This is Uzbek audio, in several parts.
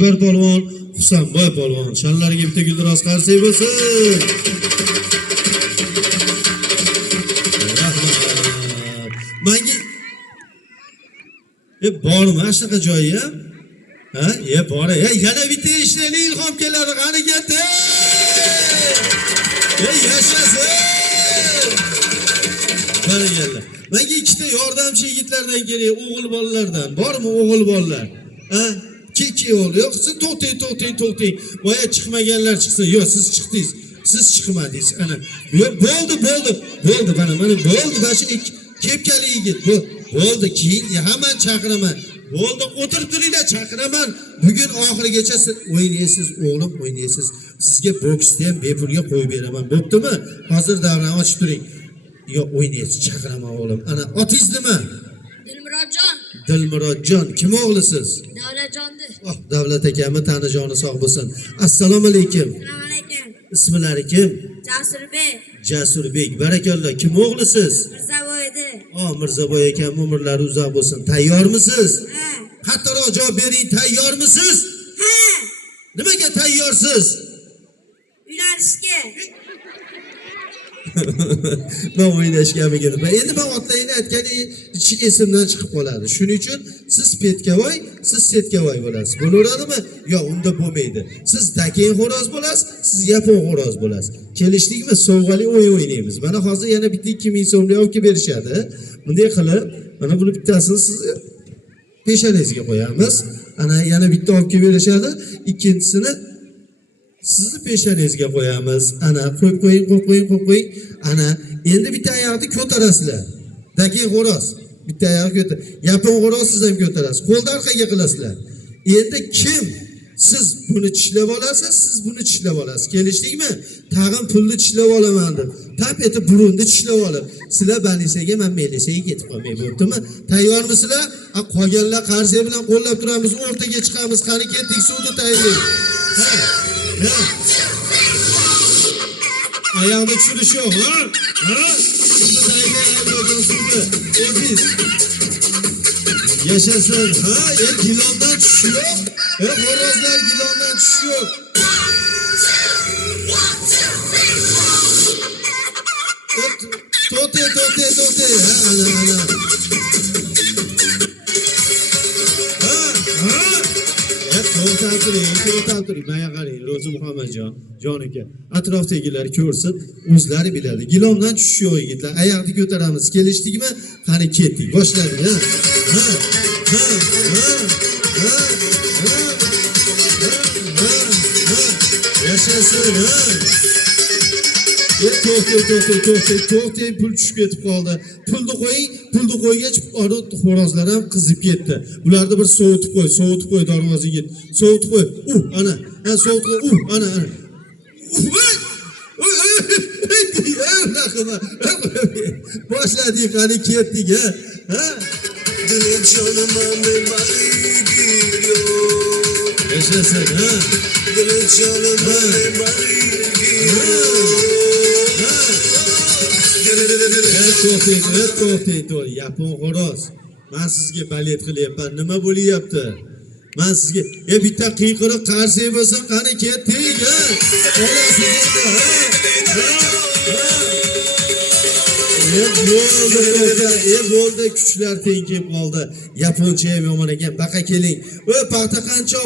Bir polvon, Husanboy polvon. Shonlarga bitta guldiroz qarsak bo'lsin. Menga bormi mana shunaqa joyi ham? Ha? Bor. Yana bitta ishlarni ilhom keladi. Qani ketdi. Yashasin. Baraka. Menga ikkita yordamchi yigitlardan kerak, o'g'il bolalardan. Bormi o'g'il bolalar? Ha? Kiki o'g'il yo'q. Siz to'xtang. Boya chiqmaganlar chiqsin. Yo'q, siz chiqdingiz. Siz chiqmadingiz. Ana. Bo'ldi. Mana bo'ldi. Bashi kepkali yigit. Bo'ldi. Keyin hamma chaqiraman. Bo'ldi, o'tirib turinglar, chaqiraman. Bugun oxirigacha siz o'ynaysiz, o'g'lim, o'ynaysiz. Sizga boksni ham bepulga qo'yib beraman. Bo'ptimi? Hozir davrani ochib turing. Yo, o'ynaysiz, chaqiraman o'g'lim. Ana, otingiz nima? Dilmurodjon. Kim o'g'lisiz? Davlatjonni. Davlat akami tanijoni sog' bo'lsin. Assalomu alaykum. Assalomu alaykum. Ismlari kim? Jasurbek. Barakalloh. Kim o'g'lisiz? Mirzaboydi. Mirzaboy akam umrlari uzoq bo'lsin. Tayyormisiz? Ha. Qattiqroq javob bering. Tayyormisiz? Ha. Nimaga tayyorsiz? Uylanishga. Ben o'ynashganmikin. Endi men otlayni aytgani ichi esimdan chiqib qoladi. Shuning uchun siz petkavoy, siz setkavoy bo'lasiz. Bo'laveradimi? Yo'q, unda bo'lmaydi. Siz dakeyn xo'roz bo'lasiz, siz yapon xo'roz bo'lasiz. Kelishdikmi? Sovg'ali o'yin o'ynaymiz. Mana hozir yana bitta 2000 so'mlik olib berishadi. Bunday qilib, mana buni bittasini siz peshonangizga qo'yamiz. Ana yana bitta olib berishadi. Ikkinchisini sizni peshonangizga qo'yamiz. Ana qo'yib qo'ying. Ana endi bitta oyoqni ko'tarasizlar. Dakeyn xo'roz. Bitta oyoqni ko'tar. Yapon xo'roz siz ham ko'tarasiz. Qo'lni orqaga qilasizlar. Endi kim siz buni tishlab olasiz, siz buni tishlab olasiz. Kelishdikmi? Tag'in pulni tishlab olaman deb. Tap etib burunni tishlab olib, sizlar balisaga, men melisaga ketib qolmay bo'ptimi? Tayyormisizlar? Qolganlar qarzi bilan qo'llab turamiz, o'rtaga chiqamiz. Qani ketdik, suvni tayyorlaymiz. Ayağını çürüşüyor, ha? Şimdi dayanıyor, Oziz. Yaşasın, ha? Gilondan düşüyor. Horozlar gilondan düşüyor. Tote, ha? Ana. To'xtab turing. Menga qarang, Ro'zi Muhammadjon, joniga. Atrofdagilar ko'rsin, o'zlari biladi. Gilomdan tushish yigitlar. Oyoqni ko'taramiz. Kelishdikmi? Qani ketdik. Boshladik, ha? Yashasın, ha? To'xtang, pul tushib ketib qoldi. Pulni qo'ygach, xo'rozlar ham qizib ketdi. Bularni bir sovutib qo'y, darvozaga git. Sovutib qo'y. Ana, sovutib qo'y. Ana. Boshladik, qani ketdik, ha? Dilim canıma memali giriyor. Yaşasın, ha? Dilim canıma memali giriyor. To'xtang. Yapon xo'roz. Men sizga balet qilyapman. Nima bo'lyapti? Men sizga bitta qiyqiriq qarsak bo'lsin, qani ketdik, ha? Bo'ldi, kuchlar teng kelib qoldi. Yaponcha ham yomon ekan. Baqa keling. Paxtaqancha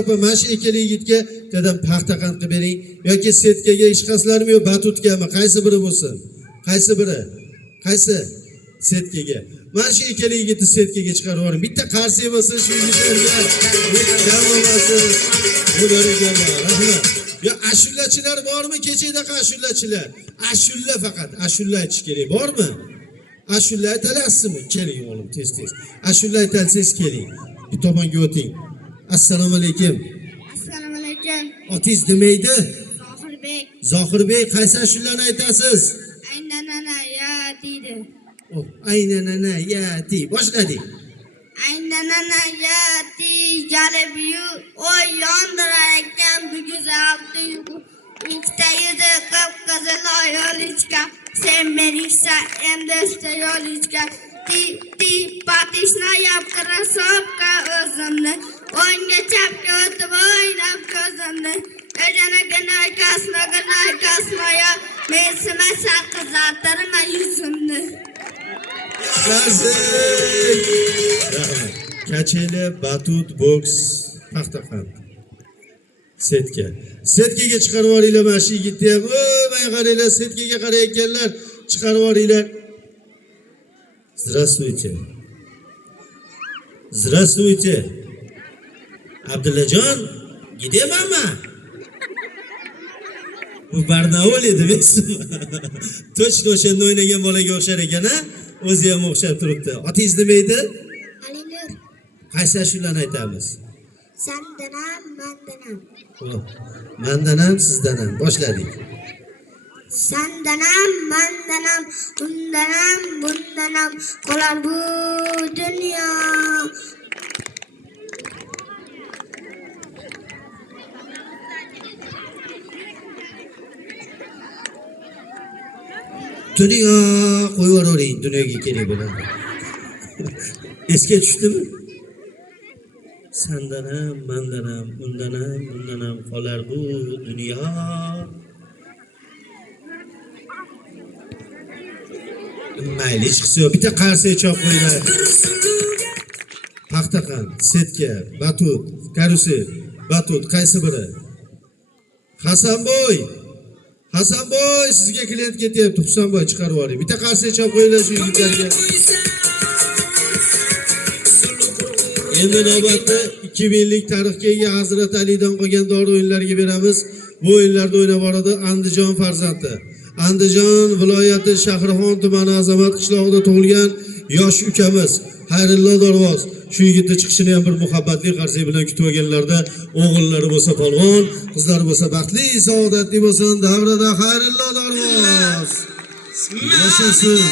opa, mana shu ikkala yigitga dedim paxtaqand qilib bering yoki setkaga ish qaslarmi yo batutkami? Qaysi biri bo'lsin? Qaysi? Setkaga. Mana shu ikkala yigitni setkaga chiqarib yuboring. Bitta qarsi bo'lsin shu yigitlarga. Bo'lmasin. Bularga rahmat. Ya ashullachilar bormi? Kechada ashullachilar. Ashulla faqat, ashulla aytish kerak. Bormi? Ashulla aytalasizmi? Keling o'g'lim, tez. Ashulla aytalsangiz keling. Bir tomonga o'ting. Assalomu alaykum. Assalomu alaykum. Otingiz nima edi? Zohirbek. Qaysi ashulani aytasiz? Aynanana ya deydi. Aynanana ya dey. Boshladik. Aynanana ya dey, jalabiyu oy yondirar ekan bu go'zaldi. Ikkitayida qap-qizil ayolichka, sen meningsa endi yolichka. Patishna yap krasovka o'zimni o'ngga chapga o'tib o'ynab ko'zimni. Ejanagina kasma ya, men simasan qizartirma yuzimni. Kacheli, batut, boks, paxtaqand. Setka. Setkaga chiqarib yuboringlar mana shu yigitni ham. Mana qaranglar, setkaga qarayotganlar, chiqarib yuboringlar. Здравствуйте. Здравствуйте. Abdullajon, gidamanmi? Bu Barnaul edi, bilasizmi? To'chni o'shanda o'ynagan bolaga o'xshar ekan-a? O'zi ham o'xshab turibdi. Otingiz nima edi? Alinur, Qaysi ashulani aytamiz? sandan ham, mandan ham. Mandan ham, sizdan ham. Boshladik. Sandan ham, mandan ham, undan ham, bundan ham qolar bu dunyo. Dunyo qo'yib yuboring, dunyoga kerak bo'ladi. Esga tushdimi? Sandan ham, mandan ham, undan ham, bundan ham qolar bu dunyo. Mayli, hech qisi yo'q. Bitta qarsiga chop qo'yinglar. Paxtaqand, setka, batut, karusel, batut, qaysi biri? Hasanboy, sizga klient ketyapti. Husanboy, chiqarib yuboring. Bitta qarsiga chop qo'yinglar shu yigitlarga. Endi navbatda 2000lik tarixga ega Hazrat Alidan qolgan dori o'yinlariga beramiz. Bu o'yinlarda o'ynab boradi Andijon farzandi. Andijon viloyati Shahrixon tumani Azamat qishlog'ida tug'ilgan yosh ukamiz Xayrullo Dorvoz. Shu yigitni chiqishini ham bir muhabbatli qarsak bilan kutib olganlarda o'g'illari bo'lsa polvon, qizlari bo'lsa baxtli, saodatli bo'lsin. Davrada Xayrullo Dorvoz. Yashasın.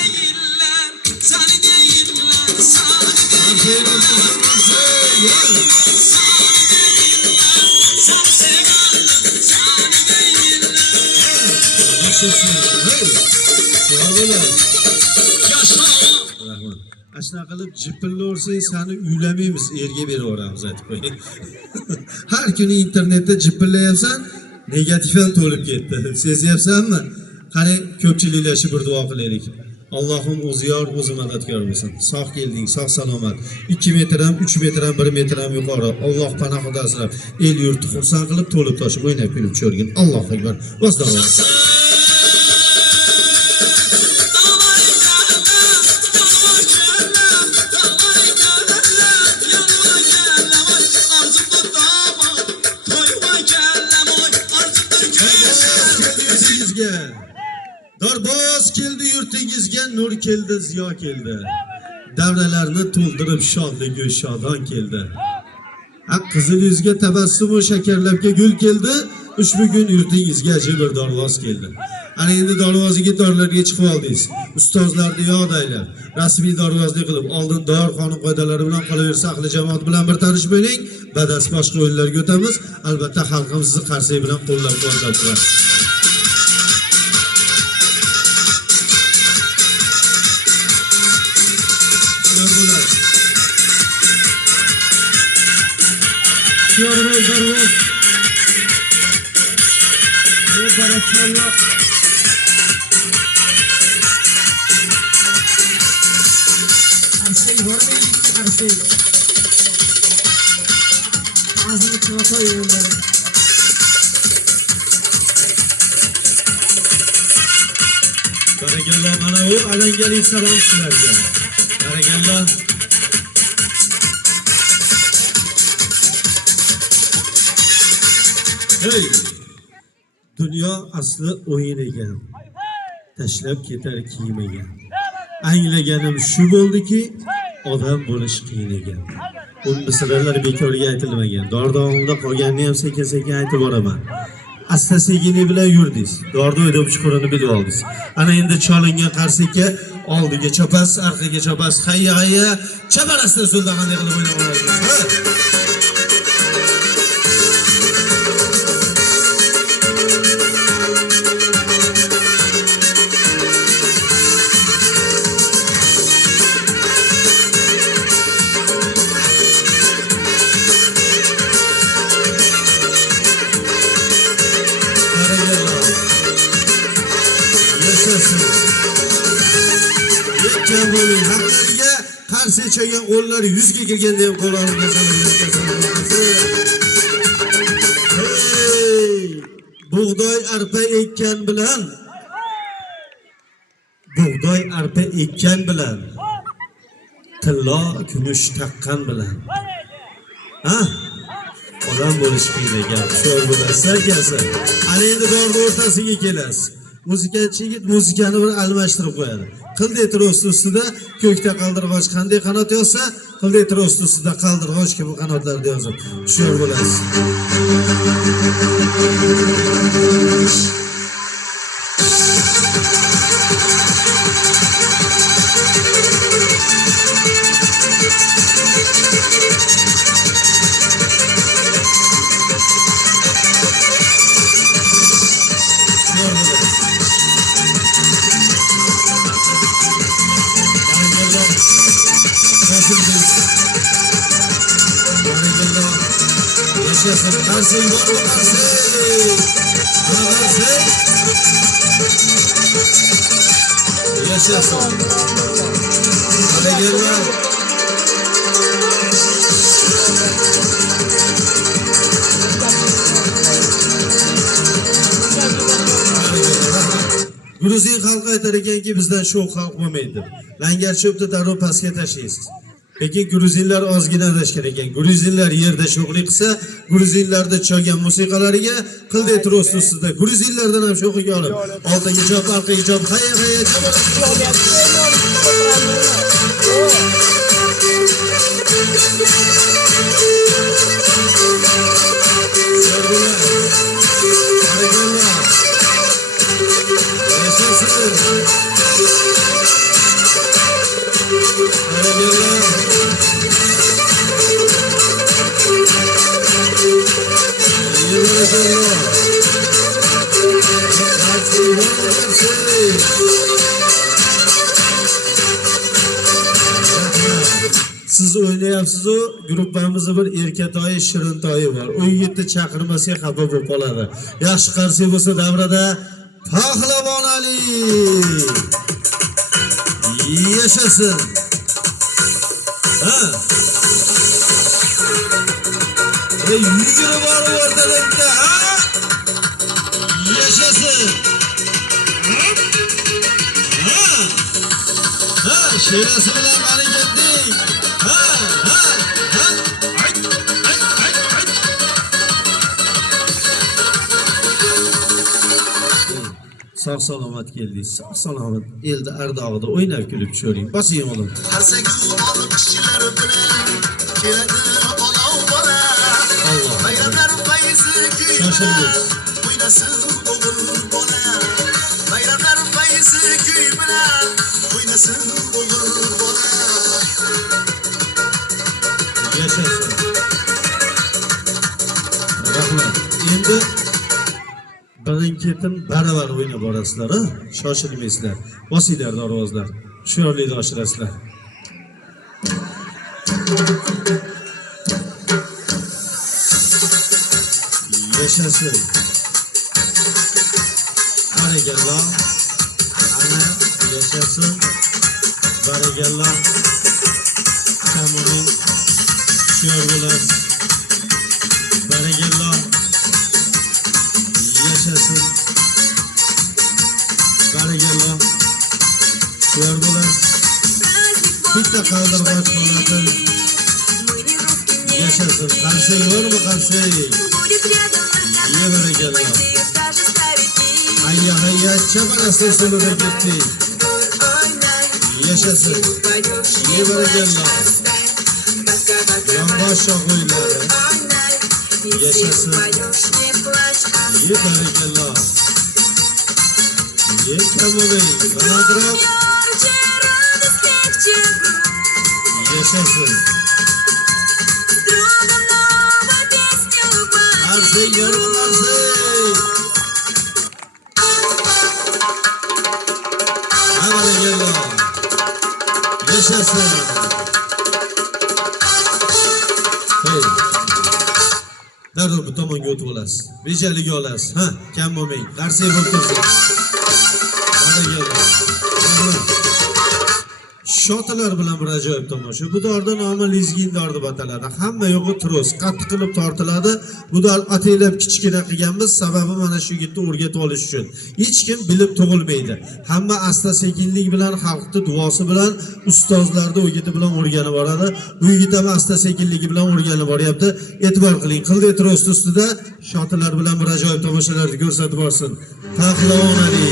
Ashna qilib jipilni ursang seni uylamaymiz, erga beraveramiz aytib qo'ying. Har kuni internetda jipillayapsan, negativdan to'lib ketdi. Sezyapsanmi? Qani ko'pchiliklashib bir duo qilaylik. Allohim o'zi yor, o'zi madadkor bo'lsin. Sog' kelding, sog' salomat. 2 metr ham, 3 metr ham, 1 metr ham yuqori. Alloh panohida asrab, el yurtni xursand qilib, to'lib toshib o'ynab kulib cho'rgin. Allohu akbar. Vassalom. Dorboz keldi yurtingizga, nur keldi, ziyo keldi. Davralarni to'ldirib shodlik shodon keldi. Qizil yuzga tabassum va shakarlabga gul keldi. Ushbu kun yurtingizga ajib bir dorvoz keldi. Ana endi dorvoziga dorlarga chiqib oldingiz. Ustozlarni yod aylab, rasmiy dorvozlik qilib, oldin dor qonun qoidalari bilan qolaversa, ahli jamoat bilan bir tanishib bo'ling. Badasi boshqa o'yinlarga o'tamiz. Albatta xalqimiz sizni qarsak bilan qo'llab-quvvatlab turadi. Dorvoz. Barakallah. Arsay var mı? Arsay. Ağzını kapatıyor onları. Barakallah, mana u alangalik salom sizlarga. Barakallah. Hey, dunyo asli o'yin ekan, tashlab ketar kiyim ekan. Anglaganim shu bo'ldiki, odam bo'lish qiyin ekan. Bu misralar bekorga aytilmagan. Dordonimda qolganini ham sekin-sekin aytib boraman. Asta-sekinlik bilan yurdingiz. Dorda o'ylab chiqarini bilib oldingiz. Ana endi cholingan qarsikka oldiga chopasiz, orqaga chopasiz. Hayya, chabarasdan so'lda qanday qilib o'ynab olasiz? cho'gan qo'llar yuzga kirganda ham qo'llarini bug'doy arpa ekkan bilan tillo kumush taqqan bilan odam bo'lish qiyin ekan. Shu bo'lsa kelsa ana endi dorni o'rtasiga kelasiz. Muzikachi yigit muzikani bir almashtirib qo'yadi. Qilday trost ustida ko'kda qaldirg'och qanday qanot yozsa, qilday trost ustida qaldirg'och kabi qanotlarda yozib. Shu bo'lasiz. Yaşasın Kars'ın var mı Kars'ın? Kars'ın. Yaşasın. Hadi gel lan. Gruzin xalqi aytar ekanki bizdan shu xalq bo'lmaydi. Langar cho'pni darrov pastga tashlaysiz. Lekin gruzinlar ozgina adashgan ekan. Gruzinlar yerda sho'xlik qilsa, gruzinlarda cholgan musiqalariga qilday trost ustida gruzinlardan ham sho'xiga olib, oldiga chop, orqaga chop, hayya Siz o'ynayapsiz o gruppamizda bir erkatoyi shirintoyi bor. O yigitni chaqirmasak xafa bo'lib qoladi. Yaxshi qarshi bo'lsa davrada Pahlavon Ali. Yaşasın. Yugurib borib o'rtalikda, Yaşasın. Şirasi bilan qani ketdik. Sağ salomat keldingiz. Sağ salomat elde ardog'ida o'ynab kulib tushiring. Bosing oğlum. Harsagu olib kishilar bilan keladi olov bola. Bayramlar fayzi kuylar o'ynasin o'g'il bola. Bayramlar fayzi kuylar o'ynasin o'g'il bola. Yaşasın. Rahmat. Endi birin-ketin baravar o'ynab borasizlar, ha? Shoshilmaysizlar. Bosinglar darvozlar. Hushyorlikni oshirasizlar. Yaşasın. Barakallah. Ana yaşasın. Barakallah. Tamamın hushyor bo'lasiz. Barakallah. Yaşasın. Barakallah. Hushyor bo'lasiz. Bitta qaldirg'och qoladi. Yaşasın. Qarsay bormi qarsay? Ye barakallah. Hayya chabarasdan sonuna ketdik. Yaşasın. Ye barakallah. Yonbosh sho'g'ilari. Yaşasın. Ye barakallah. Ye kamo'ning balandroq. Yaşasın. Arsay yorgun arsay. Barakallah. Yaşasın. Hey. Darrov bu tomonga o'tib olasiz. Rejaliga olasiz. Ha, kam bo'lmang. Qarsay bo'lib tursiz. Barakallah. shotalar bilan bir ajoyib tomosha. Bu dorda nomi lizgin dor deb ataladi. Hamma yo'g'i tros, qattiq qilib tortiladi. Bu dor ataylab kichkina qilganmiz, sababi mana shu yigitni o'rgatib olish uchun. Hech kim bilib tug'ilmaydi. Hamma asta sekinlik bilan, xalqning duosi bilan, ustozlarning o'rgati bilan o'rganib boradi. Bu yigit ham asta sekinligi bilan o'rganib boryapti. E'tibor qiling. Qildi tros ustida shotalar bilan bir ajoyib tomoshalarni ko'rsatib borsin. Pahlavon Ali.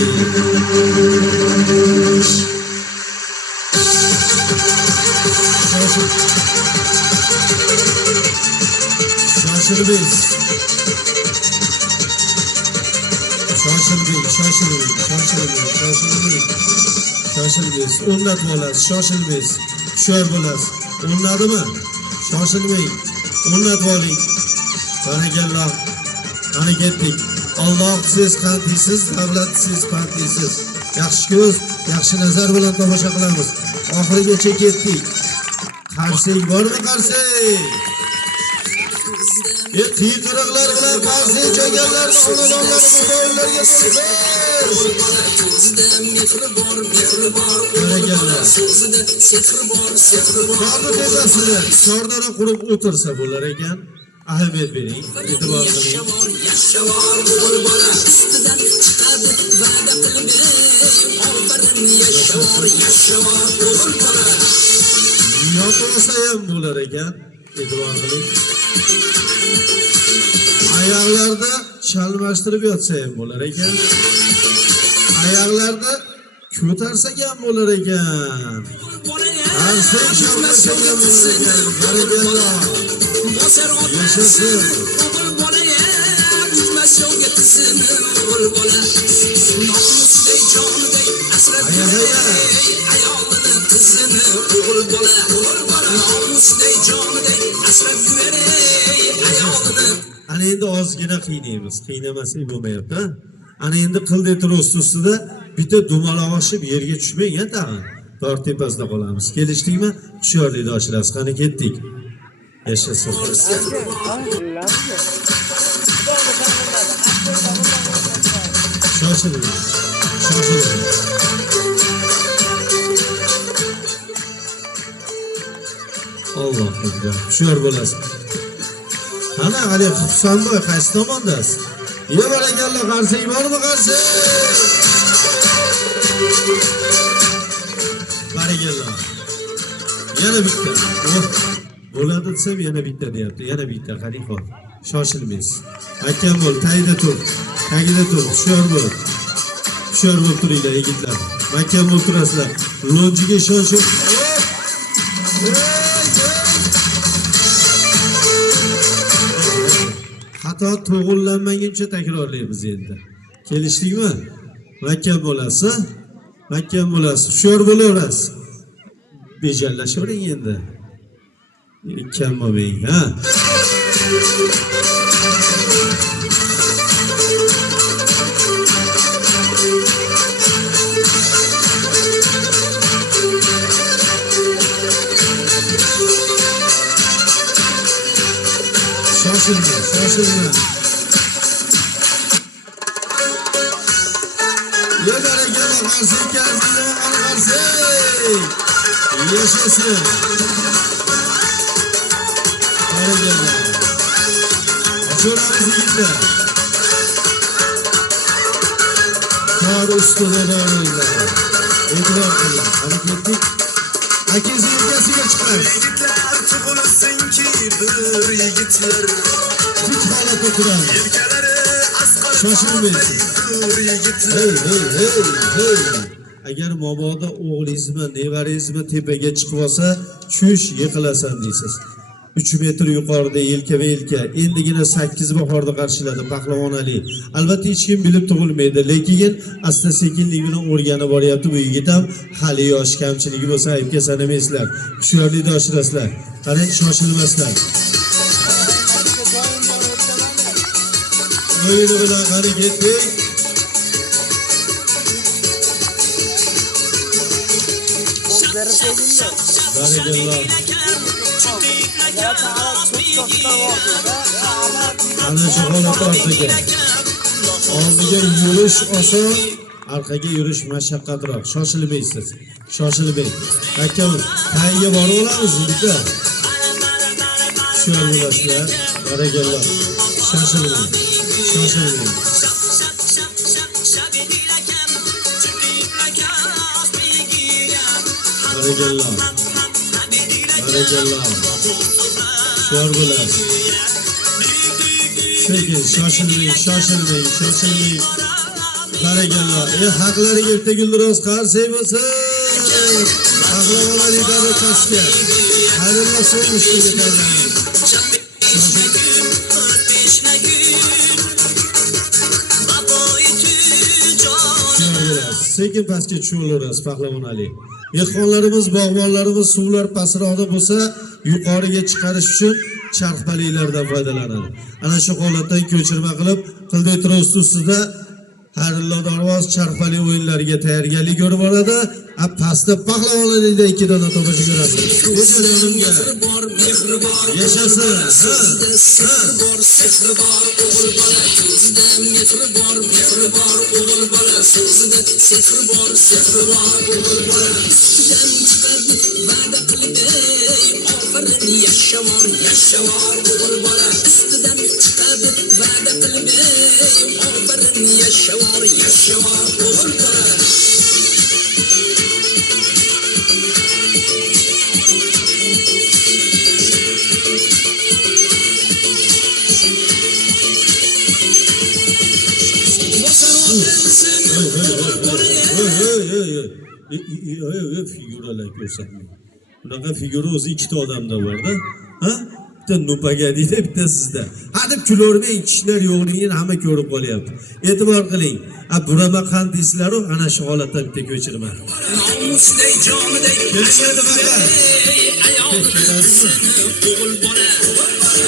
Shoshilmaysiz. O'rnatib olasiz, shoshilmaysiz. Hushyor bo'lasiz. O'rnadimi? Shoshilmang. O'rnatib oling. Barakalloh. Qani ketdik. Alloh siz qandisiz, davlat siz qandisiz. Yaxshi ko'z, yaxshi nazar bilan tomosha qilamiz. Oxirigacha ketdik. Qarsak bormi qarsak? Qiyqiriqlar bilan qarsak cho'ganlar, xonadonlar, mo'yinlarga so'zida mehr bor. So'zida sehr bor. Chordana qurib o'tirsa bo'lar ekan. Ahamiyat bering, e'tibor qiling. Yashavor o'g'il bola ustidan chiqadi va'da qilmay. Ofarin yashavor o'g'il bola. Yotmasa ham bo'lar ekan. E'tibor qiling. Oyoqlarda chalmashtirib yotsa ham bo'lar ekan. Oyoqlarda ko'tarsak ham bo'lar ekan. Arsang chalmashtirib ham bo'lar ekan. Barakalloh. Yashasın. Ana endi ozgina qiynaymiz. Qiynamasak bo'lmayapti. Ana endi qildi tros ustida bitta dumaloq oshib yerga tushmang, tag'in. Tor tepasida qolamiz. Kelishdikmi? Hushyorlikni oshirasiz. Qani ketdik. Yashasın. Şaşırın. Allah Allah. Hushyor bo'lasiz. Ana Ali Husanboy qaysi tomondasiz? Ye barakalloh, qarsak bormi qarsak? Barakalloh. Yana bitta. Bo'ladi desam yana bitta deyapti. Yana bitta qarang hol. Shoshilmaysiz. Akam bo'l, tagida tur. Hushyor bo'l. Hushyor bo'lib turinglar yigitlar. Akam bo'l turasizlar. Lonjiga shoshib. Xato to'g'rillanmaguncha takrorlaymiz endi. Kelishdikmi? Akam bo'lasiz. Hushyor bo'laverasiz. Bejallashavering endi. Kam bo'lmang, ha? Shoshilma. Yo barakalloh, qarsak keldi, ana qarsak. Yashasın. Açıyorlarız yigitler. Kar üstüne dağılırlar. E'tibor qiling. Hadi ketdik. Akangiz yelkasiga chiqar. Yigitlar tug'ilsinki bir yigitlar. Kuch holatda turadi. Yelkalari asqar. Shoshilmaysiz. Hey. Agar mabodo o'g'lingizmi, nevarangizmi tepaga chiqib olsa, chush yiqilasan deysiz. 3 metr yuqorida yelka-yelka, endigina 8 bahorda qarshiladi Pahlavon Ali. Albatta hech kim bilib tug'ilmaydi, lekin asta sekinlik bilan o'rganib boryapti bu yigit ham. Hali yosh, kamchiligi bo'lsa aybga sanamaysizlar. Hushyorlikni oshirasizlar. Qarang, shoshilmaslar. O'yini bilan qani ketdik. Barakalloh. Ana shu holat ortiga. Oldiga yurish oson, orqaga yurish mashaqqatroq. Shoshilmaysiz. Shoshilmang. Akamiz, tayinga borib olamiz yigitlar. Hushyor bo'lasizlar. Barakalloh. Shoshilmang. Shoshilmang. Barakalloh. Barakalloh. Hushyor bo'lasiz. Sekin, shoshilmang, shoshilmang, shoshilmang. Barakalloh. Haqlariga bitta guldiroz qarsak bo'lsa, pahlavonlar yetadi pastga. Xayrulloh so'rishga tayyorlanadi. Sekin pastga tushaverasiz pahlavon Ali. Mehmonlarimiz, bog'bonlarimiz suvlar pastroqda bo'lsa, yuqoriga chiqarish uchun charxpaliklardan foydalanadi. Ana shu holatdan ko'chirma qilib, qilday trost ustida Xayrulloh Dorvoz charxpalik o'yinlariga tayyorgarlik ko'rib boradi. Pastda pahlavonlarida 2 dona tomosha ko'rasiz. Bu jarayonimga yashasin. Mehr bor, o'g'il bola, so'zida mehr bor, o'g'il bola, so'zida sehr bor, o'g'il bola. Ustidan chiqadi, va'da qilib, oxirin yashavor, o'g'il bola. Ustidan chiqadi, va'da qilib, oxirin yashavor, o'g'il bola. Figuralar ko'rsatmang. Bunaqa figura o'zi ikkita odamda bor-da. Ha? Bitta Nupagadida, bitta sizda. Hadeb kularmang, kishilar yo'qligini hamma ko'rib qolyapti. E'tibor qiling. Burama qand deysizlar-ku, ana shu holatdan bitta ko'chirma. Nomusday joniday kelishadi faqat. O'g'il bola.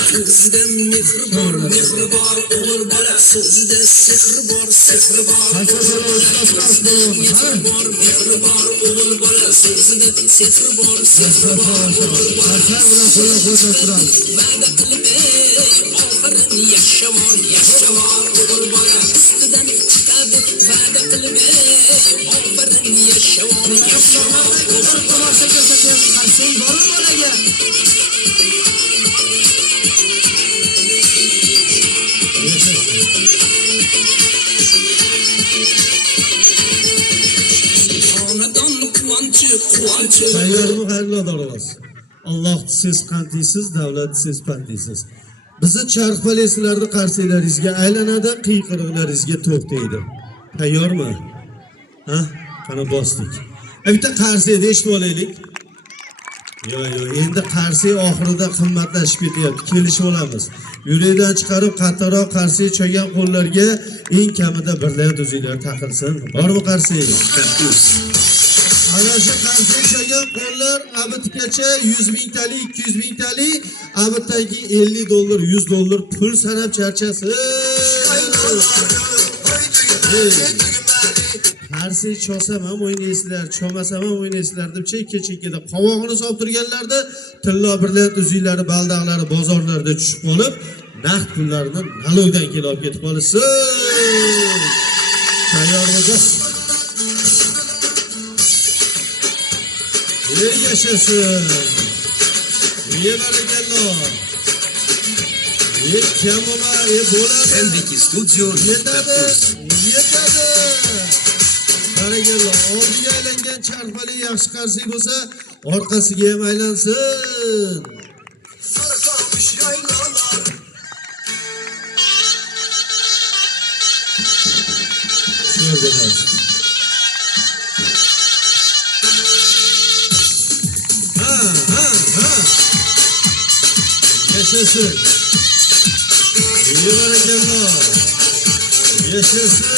So'zida mehr bor, o'g'il bola. So'zida sehr bor, o'g'il bola. Mehr bor, o'g'il bola. So'zida sehr bor, o'g'il bola. Va'da qilib, oxirin yashavor, o'g'il bola. Ustidan chiqadi, va'da qilib, oxirin yashavor, o'g'il bola. Qarshing bormi bolaga? Tayyormi Xayrulloh Dorvoz? Alloh siz qandisiz, davlat siz pandisiz. Bizni charxpalaysizlarni qarshinglaringizga aylanadi, qiyqiriqlaringizga to'xtaydi. Tayyormi? Ha? Qani bosdik. Bitta qarsiyni eshitib olaylik. Yo'q, endi qarsiy oxirida qimmatlashib ketyapti. Kelishib olamiz. Yurakdan chiqarib qattiqroq qarsiy cho'gan qo'llarga eng kamida 1 o'zinglar taqilsin. Bormi qarsiy? Ana shu qarsiy cho'gan qo'llar abitgacha 100 mingtalik, 200 mingtalik, abitdagi $50, $100 pul sanab charchasin. Qarsiy chosam ham o'ynaysizlar, chomasam ham o'ynaysizlar deb chekka-chekkada qovog'ini solib turganlarda tillo birlat o'zinglar baldaqlari bozorlarda tushib qolib, naqd pullarni nalogdan kelib olib ketib qolishsin. Tayyormisiz? Yashasin. Barakalloh. Kamola, bo'ladi. Eldeki studio yetadi. Barakalloh. Oldiga aylangan charxpali yaxshi qarsiy bo'lsa, orqasiga ham aylansin. Shular bo'ladi. Yashasin. Barakalloh. Yashasin.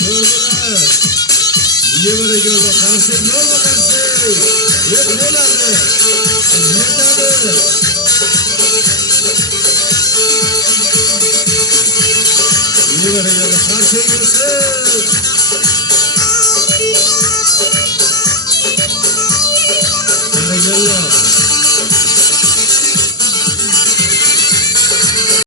Ko'rdilar. Barakalloh. Qarsiy yo'q qarsiy. Bo'ladi. Yetadi. Barakalloh. Qarsiy yursin. Barakalloh.